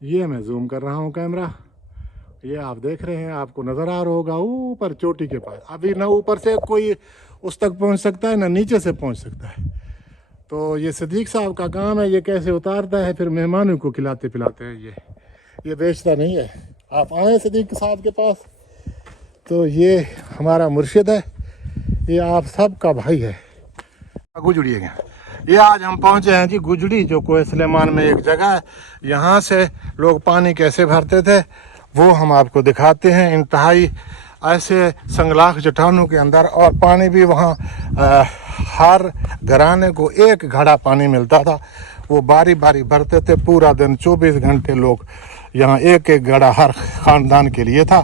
ये मैं जूम कर रहा हूँ कैमरा, ये आप देख रहे हैं, आपको नज़र आ रहा होगा ऊपर चोटी के पास। अभी ना ऊपर से कोई उस तक पहुँच सकता है ना नीचे से पहुँच सकता है। तो ये सदीक साहब का काम है, ये कैसे उतारता है फिर मेहमानों को खिलाते पिलाते हैं। ये बेचता नहीं है। आप आए सदीक साहब के पास तो ये हमारा मुर्शिद है, ये आप सब का भाई है। गुजड़िएगा, ये आज हम पहुंचे हैं जी गुजड़ी, जो कोय सुलेमान में एक जगह है। यहाँ से लोग पानी कैसे भरते थे वो हम आपको दिखाते हैं। इंतहाई ऐसे संगलाख चट्टानों के अंदर, और पानी भी वहाँ हर घराने को एक घड़ा पानी मिलता था। वो बारी बारी भरते थे, पूरा दिन 24 घंटे लोग यहाँ एक एक घड़ा हर ख़ानदान के लिए था।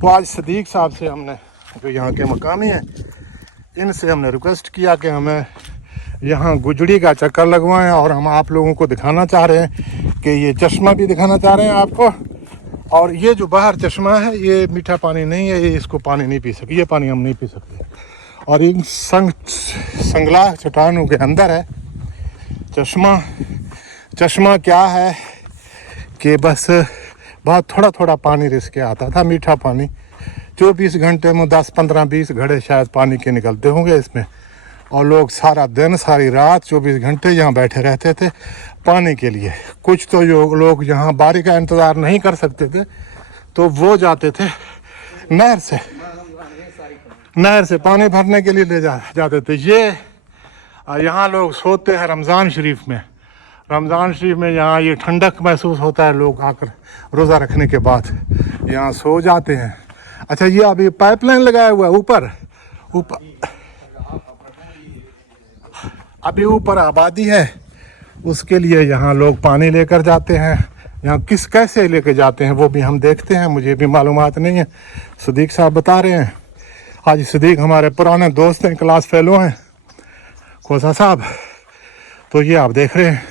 तो आज सदीक साहब से हमने, जो यहाँ के मकामी हैं, इनसे हमने रिक्वेस्ट किया कि हमें यहाँ गुजड़ी का चक्कर लगवाएं, और हम आप लोगों को दिखाना चाह रहे हैं कि ये चश्मा भी दिखाना चाह रहे हैं आपको। और ये जो बाहर चश्मा है ये मीठा पानी नहीं है, ये इसको पानी नहीं पी सकते, ये पानी हम नहीं पी सकते। और इन संगला चट्टानों के अंदर है चश्मा। चश्मा क्या है कि बस बहुत थोड़ा थोड़ा पानी रिस के आता था, मीठा पानी। 24 घंटे में 10 15 20 घड़े शायद पानी के निकलते होंगे इसमें, और लोग सारा दिन सारी रात 24 घंटे यहाँ बैठे रहते थे पानी के लिए। कुछ तो लोग यहाँ बारी का इंतज़ार नहीं कर सकते थे तो वो जाते थे नहर से पानी भरने के लिए जाते थे। ये यहाँ लोग सोते हैं रमज़ान शरीफ में। रमज़ान शरीफ में यहाँ ये ठंडक महसूस होता है, लोग आकर रोज़ा रखने के बाद यहाँ सो जाते हैं। अच्छा, ये अभी पाइपलाइन लगाया हुआ है ऊपर अभी ऊपर आबादी है, उसके लिए यहाँ लोग पानी लेकर जाते हैं। यहाँ कैसे लेकर जाते हैं वो भी हम देखते हैं, मुझे भी मालूमात नहीं है, सदीक साहब बता रहे हैं। आज सदीक हमारे पुराने दोस्त हैं, क्लास फेलो हैं, खोसा साहब। तो ये आप देख रहे हैं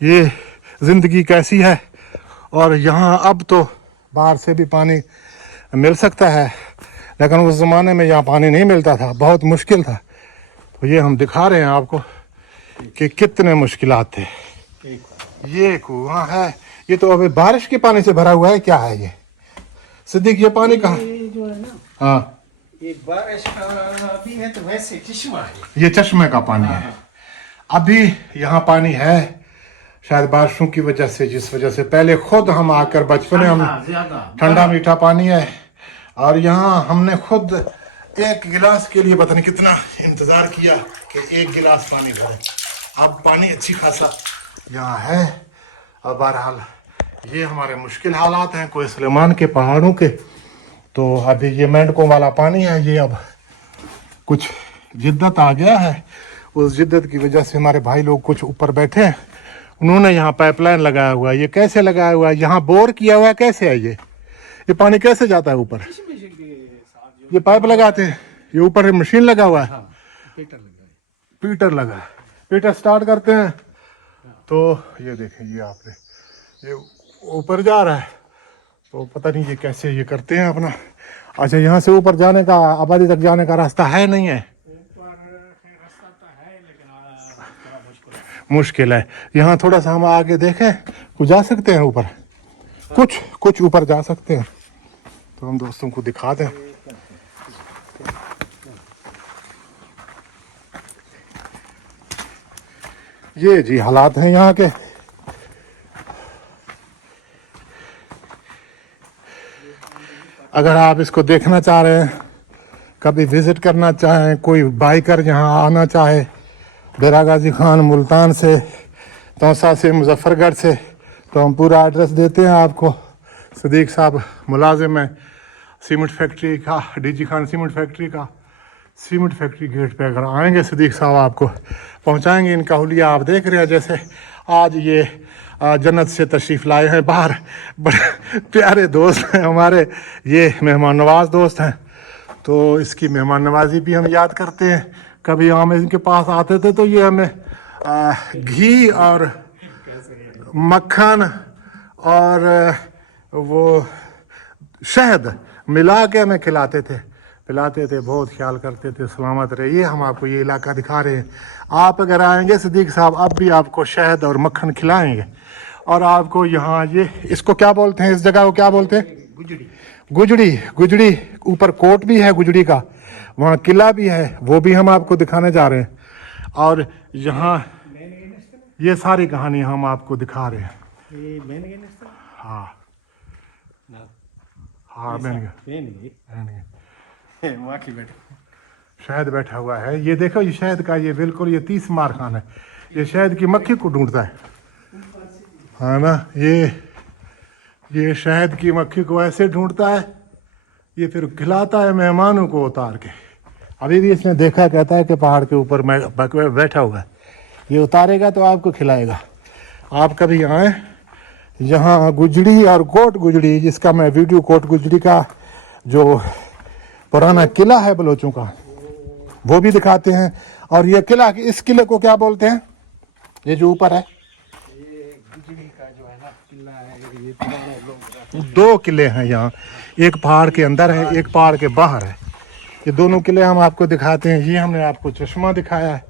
ये ज़िंदगी कैसी है। और यहाँ अब तो बाहर से भी पानी मिल सकता है, लेकिन उस ज़माने में यहाँ पानी नहीं मिलता था, बहुत मुश्किल था। तो ये हम दिखा रहे हैं आपको कि कितने मुश्किलात थे। ये कुआं है, ये तो अभी बारिश के पानी से भरा हुआ है। क्या है ये सिद्दीक, ये पानी कहाँ? जो है ना, हाँ, एक बारिश का भी है तो वैसे चश्मा है, ये चश्मे का पानी है। अभी यहाँ पानी है शायद बारिशों की वजह से, जिस वजह से पहले खुद हम आकर बचपन में हम ठंडा मीठा पानी है। और यहाँ हमने खुद एक गिलास के लिए पता नहीं कितना इंतज़ार किया कि एक गिलास पानी भरे। अब पानी अच्छी खासा यहाँ है। और बहरहाल ये हमारे मुश्किल हालात हैं कोय सुलेमान के पहाड़ों के। तो अभी ये मेंढकों वाला पानी है, ये अब कुछ जिद्दत आ गया है। उस जिद्दत की वजह से हमारे भाई लोग कुछ ऊपर बैठे हैं, उन्होंने यहाँ पाइपलाइन लगाया हुआ है। ये कैसे लगाया हुआ है, यहाँ बोर किया हुआ है, कैसे है ये पानी कैसे जाता है ऊपर? ये पाइप लगाते हैं, ये ऊपर मशीन लगा हुआ है, पीटर लगा है, पीटर स्टार्ट करते हैं तो ये देखें, ये आपने ये ऊपर जा रहा है। तो पता नहीं ये कैसे ये करते हैं अपना। अच्छा, यहाँ से ऊपर जाने का, आबादी तक जाने का रास्ता है नहीं है? मुश्किल है। यहाँ थोड़ा सा हम आगे देखें, कुछ जा सकते हैं ऊपर, कुछ ऊपर जा सकते हैं, तो हम दोस्तों को दिखा दें। ये जी हालात हैं यहाँ के। अगर आप इसको देखना चाह रहे हैं, कभी विज़िट करना चाहें, कोई बाइकर यहाँ आना चाहे, डेरा गाजी खान, मुल्तान से, तौसा से, मुजफ्फरगढ़ से, तो हम पूरा एड्रेस देते हैं आपको। सदीक साहब मुलाजिम है सीमेंट फैक्ट्री का, डीजी खान सीमेंट फैक्ट्री का। सीमेंट फैक्ट्री गेट पे अगर आएंगे सदीक साहब आपको पहुंचाएंगे। इनका हुलिया आप देख रहे हैं, जैसे आज ये जन्नत से तशरीफ़ लाए हैं बाहर। बड़े प्यारे दोस्त हैं हमारे, ये मेहमान नवाज दोस्त हैं। तो इसकी मेहमान नवाजी भी हम याद करते हैं। कभी हम इनके पास आते थे तो ये हमें घी और मक्खन और वो शहद मिला के हमें खिलाते थे, पिलाते थे, बहुत ख्याल करते थे। सलामत रहिए। हम आपको ये इलाका दिखा रहे हैं। आप अगर आएंगे सदीक साहब, अब भी आपको शहद और मक्खन खिलाएंगे। और आपको यहाँ ये इसको क्या बोलते हैं, इस जगह को क्या बोलते हैं? गुजड़ी। गुजड़ी। गुजड़ी ऊपर कोट भी है गुजड़ी का, वहाँ किला भी है, वो भी हम आपको दिखाने जा रहे हैं। और यहाँ ये सारी कहानी हम आपको दिखा रहे हैं। हाँ हाँ शहद बैठा हुआ है, ये देखो, ये शहद का ये बिल्कुल ये 30 मार खान है, ये शहद की मक्खी को ढूंढता है ना। ये शहद की मक्खी को ऐसे ढूंढता है, ये फिर खिलाता है मेहमानों को उतार के। अभी भी इसने देखा, कहता है कि पहाड़ के ऊपर मैं बैठा हुआ है, ये उतारेगा तो आपको खिलाएगा। आप कभी आए यहाँ गुजड़ी और कोट गुजड़ी, जिसका मैं वीडियो कोट गुजड़ी का जो पुराना किला है बलोचों का वो भी दिखाते हैं। और ये किला, इस किले को क्या बोलते हैं, ये जो ऊपर है? ये गुजड़ी का जो है ना किला है, ये पुराने लोग 2 किले हैं यहाँ, एक पहाड़ के अंदर है, एक पहाड़ के बाहर है। ये दोनों किले हम आपको दिखाते हैं। ये हमने आपको चश्मा दिखाया है,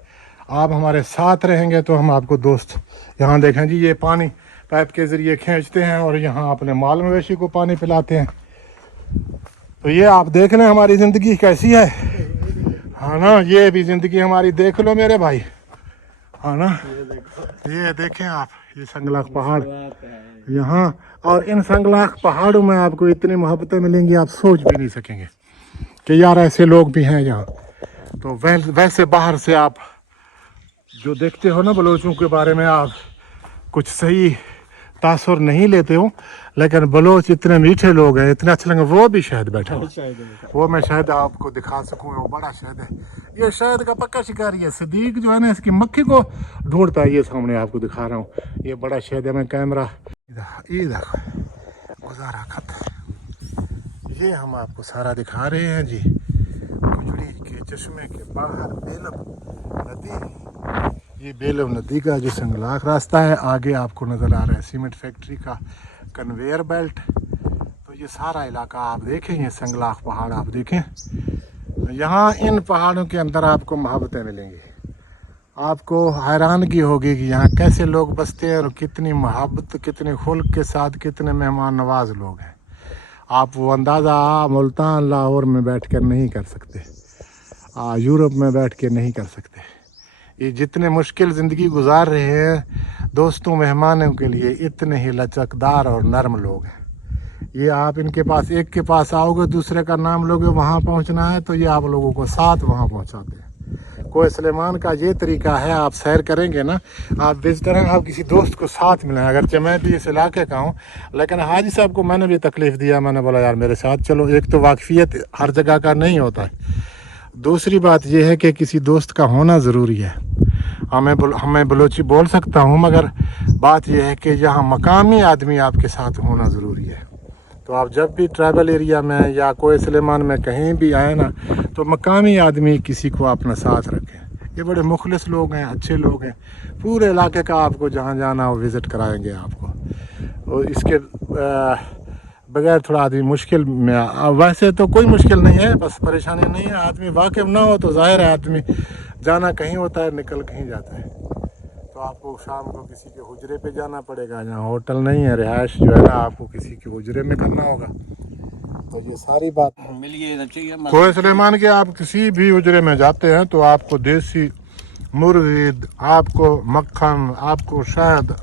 आप हमारे साथ रहेंगे तो हम आपको दोस्त यहाँ देखें जी, ये पानी पाइप के ज़रिए खींचते हैं और यहाँ अपने माल मवेशी को पानी पिलाते हैं। तो ये आप देख लें हमारी ज़िंदगी कैसी है, हाँ ना, ये भी ज़िंदगी हमारी देख लो मेरे भाई, हाँ ना। ये देखें आप, ये संगलाख पहाड़ यहाँ, और इन संगलाख पहाड़ों में आपको इतनी मोहब्बतें मिलेंगी आप सोच भी नहीं सकेंगे कि यार ऐसे लोग भी हैं यहाँ। तो वैसे बाहर से आप जो देखते हो ना बलोचों के बारे में, आप कुछ सही तासुर नहीं लेते हो, लेकिन बलोच इतने मीठे लोग हैं, इतने अच्छे लगे। वो भी शहद बैठा हुआ, वो मैं शायद आपको दिखा सकूँ, वो बड़ा शहद है, ये शहद का पक्का शिकारी है। सदीक जो है ना इसकी मक्खी को ढूंढता है, ये सामने आपको दिखा रहा हूँ, ये बड़ा शहद है। मैं कैमरा इधर गुजारा खत, ये हम आपको सारा दिखा रहे हैं जी। गुजड़ी के चश्मे के बाहर बेलम नदी, ये बेलम नदी का जो संगलाख रास्ता है, आगे आपको नज़र आ रहा है सीमेंट फैक्ट्री का कन्वेयर बेल्ट। तो ये सारा इलाका आप देखें, ये संगलाख पहाड़ आप देखें, यहाँ इन पहाड़ों के अंदर आपको मोहब्बतें मिलेंगी। आपको हैरानगी होगी कि यहाँ कैसे लोग बसते हैं और कितनी मोहब्बत, कितने खुल्क के साथ, कितने मेहमान नवाज लोग हैं। आप वो अंदाज़ा मुल्तान लाहौर में बैठ कर नहीं कर सकते, यूरोप में बैठ के नहीं कर सकते। ये जितने मुश्किल ज़िंदगी गुजार रहे हैं दोस्तों मेहमानों के लिए, इतने ही लचकदार और नरम लोग हैं। ये आप इनके पास, एक के पास आओगे दूसरे का नाम लोगे, वहाँ पहुँचना है तो ये आप लोगों को साथ वहाँ पहुँचाते हैं। कोई सुलेमान का ये तरीका है, आप सैर करेंगे ना, आप विजिटर हैं, आप किसी दोस्त को साथ मिलें। अगर मैं भी इस इलाके का हूँ, लेकिन हाजी साहब को मैंने भी तकलीफ़ दिया, मैंने बोला यार मेरे साथ चलो। एक तो वाकफियत हर जगह का नहीं होता है, दूसरी बात यह है कि किसी दोस्त का होना ज़रूरी है। हमें बलोची बोल सकता हूँ, मगर बात यह है कि यहाँ मकामी आदमी आपके साथ होना ज़रूरी है। तो आप जब भी ट्राइबल एरिया में या कोई सुलेमान में कहीं भी आए ना, तो मकामी आदमी किसी को अपना साथ रखें। ये बड़े मुखलिस लोग हैं, अच्छे लोग हैं, पूरे इलाके का आपको जहाँ जाना हो विज़िट कराएंगे आपको। और इसके बगैर थोड़ा आदमी मुश्किल में, वैसे तो कोई मुश्किल नहीं है, बस परेशानी नहीं है। आदमी वाकिफ ना हो तो जाहिर है आदमी जाना कहीं होता है, निकल कहीं जाता है। तो आपको शाम को किसी के हुजरे पे जाना पड़ेगा, जहाँ होटल नहीं है, रिहाइश जो है ना आपको किसी के हुजरे में करना होगा। तो ये सारी बात मिलिए चाहिए। कोई सुलेमान के आप किसी भी हुजरे में जाते हैं तो आपको देसी मुर्गी, आपको मक्खन, आपको शहद,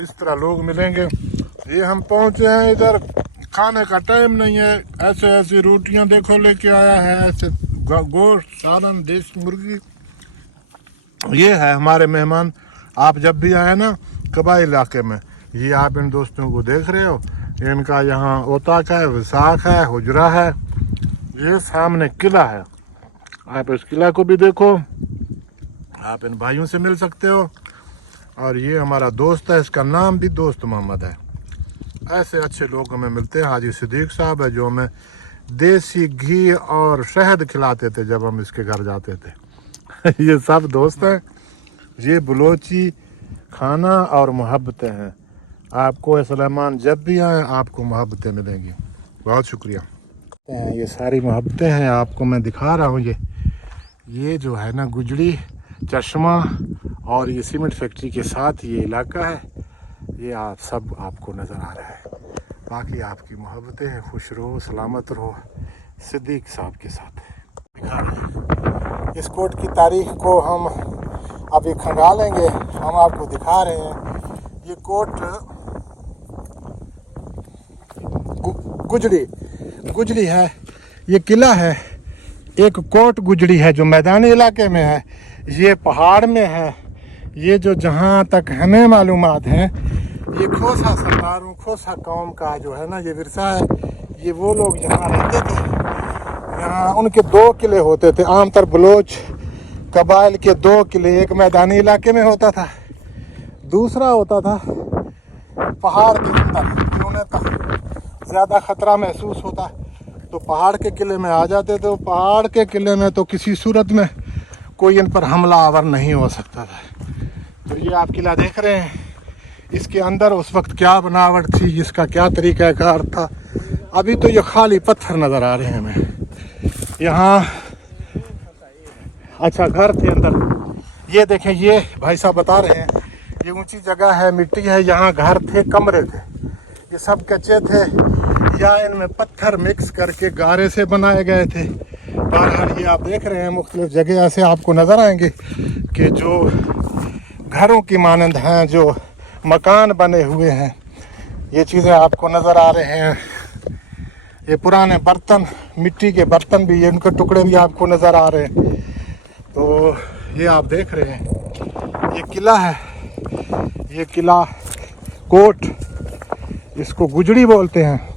इस तरह लोग मिलेंगे। ये हम पहुंचे हैं, इधर खाने का टाइम नहीं है, ऐसे ऐसी रोटियां देखो लेके आया है, ऐसे गोश्त, सालन, देसी मुर्गी। ये है हमारे मेहमान। आप जब भी आए ना कबाई इलाके में, ये आप इन दोस्तों को देख रहे हो, इनका यहाँ ओताक है, विसाख है, हुजरा है, ये सामने किला है। आप इस किला को भी देखो, आप इन भाइयों से मिल सकते हो। और ये हमारा दोस्त है, इसका नाम भी दोस्त मोहम्मद है। ऐसे अच्छे लोग हमें मिलते हैं। हाजी सिद्दीक साहब है जो हमें देसी घी और शहद खिलाते थे जब हम इसके घर जाते थे। ये सब दोस्त हैं। ये बलोची खाना और मोहब्बतें हैं। आपको सुलेमान जब भी आए आपको मोहब्बतें मिलेंगी। बहुत शुक्रिया। ये सारी मोहब्बतें हैं, आपको मैं दिखा रहा हूँ। ये जो है ना गुजड़ी, चश्मा और ये सीमेंट फैक्ट्री के साथ ये इलाका है। ये आप सब आपको नज़र आ रहा है। बाकी आपकी मोहब्बतें हैं, खुश रहो, सलामत रहो, सिद्दीक साहब के साथ दिखा रहे हैं। इस कोट की तारीख को हम अभी खंगालेंगे, हम आपको दिखा रहे हैं। ये कोट गुजरी है, ये किला है, एक कोट गुजरी है जो मैदानी इलाके में है, ये पहाड़ में है। ये जो जहाँ तक हमें मालूमात हैं, ये खोसा सरदारों, खोसा कौम का जो है ना ये विरसा है। ये वो लोग यहाँ रहते थे, यहाँ उनके 2 किले होते थे। आमतौर बलोच कबाइल के 2 किले, एक मैदानी इलाके में होता था, दूसरा होता था पहाड़ के अंदर। उन्हें ज़्यादा ख़तरा महसूस होता तो पहाड़ के किले में आ जाते थे। तो पहाड़ के किले में तो किसी सूरत में कोई इन पर हमला आवर नहीं हो सकता था। तो ये आप किला देख रहे हैं, इसके अंदर उस वक्त क्या बनावट थी, इसका क्या तरीक़ाकार था। अभी तो ये खाली पत्थर नज़र आ रहे हैं हमें यहाँ। अच्छा, घर थे अंदर, ये देखें, ये भाई साहब बता रहे हैं, ये ऊंची जगह है, मिट्टी है, यहाँ घर थे, कमरे थे, ये सब कच्चे थे या इनमें पत्थर मिक्स करके गारे से बनाए गए थे। बहरहाल ये आप देख रहे हैं, मुख्तलिफ जगह ऐसे आपको नज़र आएंगे कि जो घरों की मानंद हैं, जो मकान बने हुए हैं, ये चीज़ें आपको नज़र आ रहे हैं। ये पुराने बर्तन, मिट्टी के बर्तन भी, ये उनके टुकड़े भी आपको नज़र आ रहे हैं। तो ये आप देख रहे हैं, ये किला है, ये किला कोट, इसको गुजरी बोलते हैं।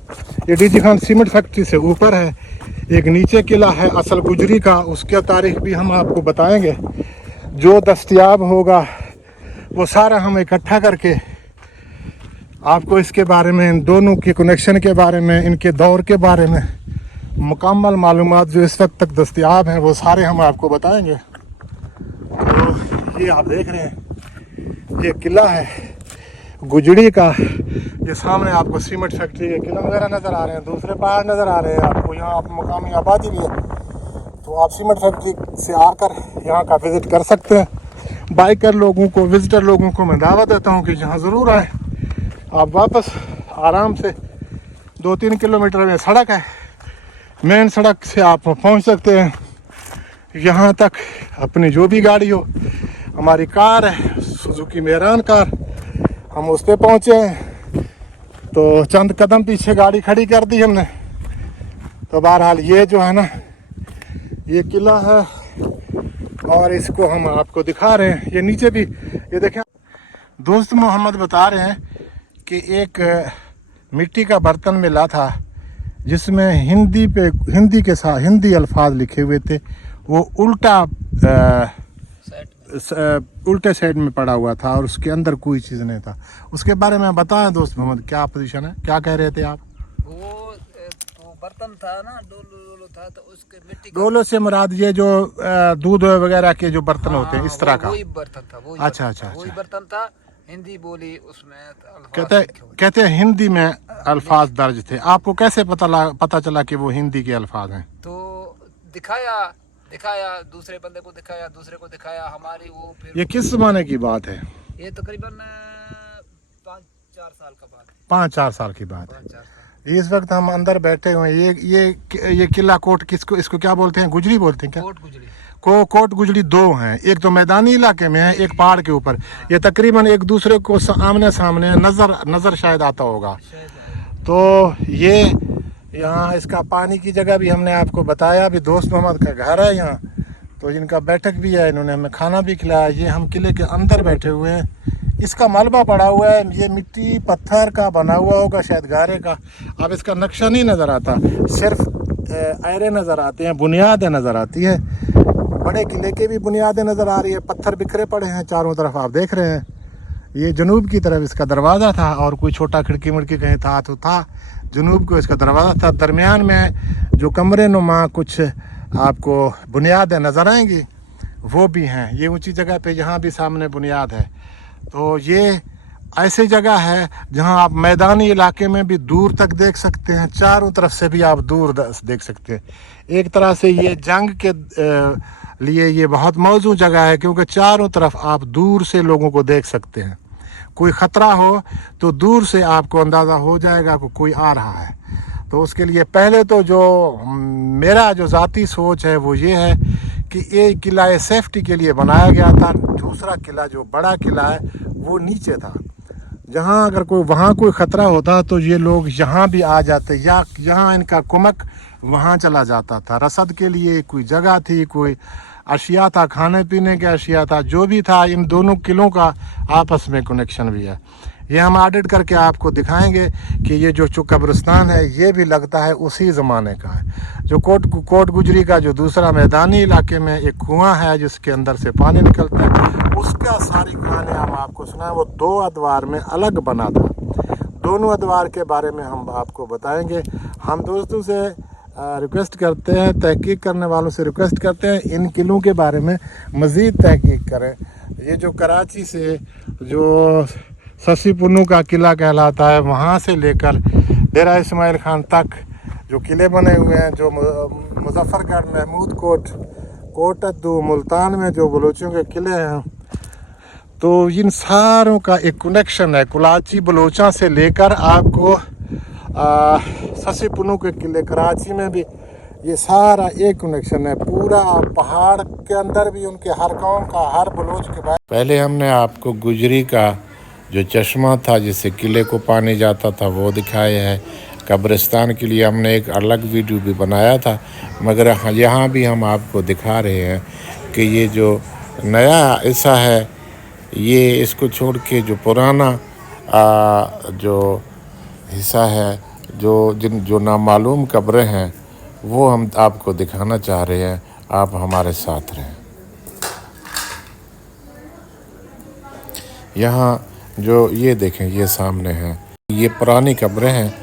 ये डीजी खान सीमेंट फैक्ट्री से ऊपर है। एक नीचे किला है असल गुजरी का, उसका तारीख भी हम आपको बताएंगे। जो दस्तयाब होगा वो सारा हम इकट्ठा करके आपको इसके बारे में, इन दोनों के कनेक्शन के बारे में, इनके दौर के बारे में मुकम्मल मालूमात जो इस वक्त तक दस्तयाब हैं वो सारे हम आपको बताएंगे। तो ये आप देख रहे हैं, ये किला है गुजरी का। ये सामने आपको सीमेंट फैक्ट्री के किला वगैरह नज़र आ रहे हैं, दूसरे पहाड़ नज़र आ रहे हैं आपको। यहाँ आप मकामी आबादी भी है, तो आप सीमेंट फैक्ट्री से आकर यहाँ का विज़िट कर सकते हैं। बाइकर लोगों को, विज़िटर लोगों को मैं दावत देता हूँ कि यहाँ ज़रूर आएँ। आप वापस आराम से 2-3 किलोमीटर में सड़क है, मेन सड़क से आप पहुँच सकते हैं यहाँ तक। अपनी जो भी गाड़ी हो, हमारी कार है सुजुकी मेहरान कार, हम उस पर पहुँचे हैं। तो चंद कदम पीछे गाड़ी खड़ी कर दी हमने। तो बहरहाल ये जो है ना, ये किला है और इसको हम आपको दिखा रहे हैं। ये नीचे भी, ये देखें, दोस्त मोहम्मद बता रहे हैं कि एक मिट्टी का बर्तन मिला था जिसमें हिंदी के साथ हिंदी अल्फाज लिखे हुए थे। वो उल्टे साइड में पड़ा हुआ था और उसके अंदर कोई चीज़ नहीं था। उसके बारे में बताएं दोस्त मोहम्मद, क्या पोजीशन है, क्या कह रहे थे आप? वो तो बर्तन था ना, डोलो था, तो उसके मिट्टी डोलो से मुराद ये जो दूध वगैरह के जो बर्तन होते हैं, इस तरह का वही बर्तन था, वही अच्छा बर्तन, अच्छा वही अच्छा। बर्तन था। हिंदी बोली उसमें अल्फाज कहते हैं हिंदी में अल्फाज दर्ज थे। आपको कैसे पता चला कि वो हिंदी के अल्फाज हैं? तो दिखाया, दूसरे बंदे को दिखाया, दूसरे को दिखाया, हमारी वो फिर। ये किस जमाने की बात है? ये तकरीबन 5-4 साल का बात है। 5-4 साल की बात है। 5-4 साल। इस वक्त हम अंदर बैठे हुए हैं। ये किला कोट किसको, इसको क्या बोलते हैं? गुजरी बोलते हैं क्या? कोट गुजरी। कोट गुजरी 2 हैं, एक तो मैदानी इलाके में है, एक पहाड़ के ऊपर। ये तकरीबन एक दूसरे को आमने सामने नज़र शायद आता होगा। तो ये यहाँ इसका पानी की जगह भी हमने आपको बताया। अभी दोस्त मोहम्मद का घर है यहाँ, तो इनका बैठक भी है, इन्होंने हमें खाना भी खिलाया। ये हम किले के अंदर बैठे हुए हैं। इसका मलबा पड़ा हुआ है, ये मिट्टी पत्थर का बना हुआ होगा, शायद गारे का। अब इसका नक्शा नहीं नज़र आता, सिर्फ आयरे नज़र आते हैं, बुनियादें नज़र आती है। बड़े किले की भी बुनियादें नज़र आ रही है, पत्थर बिखरे पड़े हैं चारों तरफ, आप देख रहे हैं। ये जनूब की तरफ इसका दरवाज़ा था और कोई छोटा खिड़की मुड़की कहीं था तो था। जनूब को इसका दरवाज़ा था। दरमियान में जो कमरे नुमा कुछ आपको बुनियादें नज़र आएंगी वो भी हैं। ये ऊंची जगह पे यहाँ भी सामने बुनियाद है। तो ये ऐसी जगह है जहाँ आप मैदानी इलाके में भी दूर तक देख सकते हैं, चारों तरफ से भी आप दूर देख सकते हैं। एक तरह से ये जंग के लिए ये बहुत मौजूद जगह है, क्योंकि चारों तरफ आप दूर से लोगों को देख सकते हैं। कोई ख़तरा हो तो दूर से आपको अंदाज़ा हो जाएगा कि कोई आ रहा है। तो उसके लिए पहले तो जो मेरा जो ज़ाती सोच है वो ये है कि ये किला सेफ्टी के लिए बनाया गया था। दूसरा किला जो बड़ा किला है वो नीचे था, जहाँ अगर कोई वहाँ कोई ख़तरा होता तो ये लोग यहाँ भी आ जाते, या यहाँ इनका कुमक वहाँ चला जाता था। रसद के लिए कोई जगह थी, कोई अशिया था, खाने पीने के अशिया था, जो भी था। इन दोनों किलों का आपस में कनेक्शन भी है। ये हम ऑडिट करके आपको दिखाएंगे कि ये जो कब्रिस्तान है ये भी लगता है उसी ज़माने का है। जो कोट गुजरी का जो दूसरा मैदानी इलाके में एक कुआं है जिसके अंदर से पानी निकलता है, उसका सारी कहानी हम आपको सुनाएं। वो 2 अदवार में अलग बना था। दोनों अदवार के बारे में हम आपको बताएंगे। हम दोस्तों से रिक्वेस्ट करते हैं, तहकीक करने वालों से रिक्वेस्ट करते हैं, इन किलों के बारे में मज़ीद तहकीक करें। ये जो कराची से जो ससी पुन्नू का किला कहलाता है, वहाँ से लेकर डेरा इस्माइल खान तक जो किले बने हुए हैं, जो मुजफ्फरगढ़, महमूद कोट, कोटद्दू, मुल्तान में जो बलोचियों के किले हैं, तो इन सारों का एक कनेक्शन है। कुलाची बलोचा से लेकर आपको ससी पुन्नू के किले कराची में भी ये सारा एक कनेक्शन है। पूरा पहाड़ के अंदर भी उनके हर कौम का, हर बलोच के बाद। पहले हमने आपको गुजरी का जो चश्मा था जिससे किले को पानी जाता था वो दिखाया है। कब्रिस्तान के लिए हमने एक अलग वीडियो भी बनाया था, मगर यहाँ भी हम आपको दिखा रहे हैं कि ये जो नया हिस्सा है, ये इसको छोड़ के जो पुराना जो हिस्सा है, जो नामालूम कब्रें हैं, वो हम आपको दिखाना चाह रहे हैं। आप हमारे साथ रहें। यहाँ जो ये देखें, ये सामने हैं, ये पुरानी कब्रें हैं।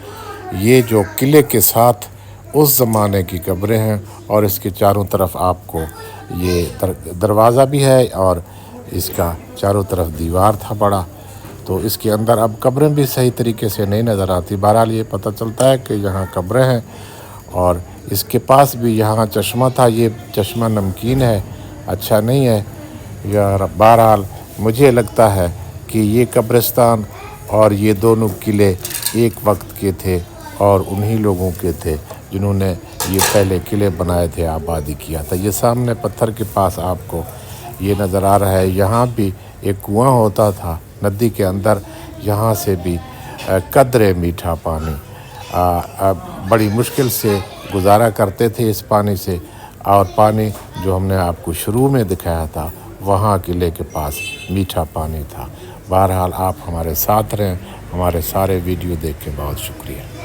ये जो किले के साथ उस ज़माने की कब्रें हैं, और इसके चारों तरफ आपको ये दरवाज़ा भी है और इसका चारों तरफ दीवार था बड़ा। तो इसके अंदर अब कब्रें भी सही तरीके से नहीं नज़र आती। बहरहाल ये पता चलता है कि यहाँ कब्रें हैं, और इसके पास भी यहाँ चश्मा था। ये चश्मा नमकीन है, अच्छा नहीं है यार। बहरहाल मुझे लगता है कि ये कब्रिस्तान और ये दोनों किले एक वक्त के थे, और उन्हीं लोगों के थे जिन्होंने ये पहले किले बनाए थे, आबादी किया था। ये सामने पत्थर के पास आपको ये नज़र आ रहा है, यहाँ भी एक कुआं होता था नदी के अंदर। यहाँ से भी कदरे मीठा पानी बड़ी मुश्किल से गुजारा करते थे इस पानी से। और पानी जो हमने आपको शुरू में दिखाया था, वहाँ किले के पास मीठा पानी था। बहरहाल आप हमारे साथ रहें। हमारे सारे वीडियो देख के बहुत शुक्रिया।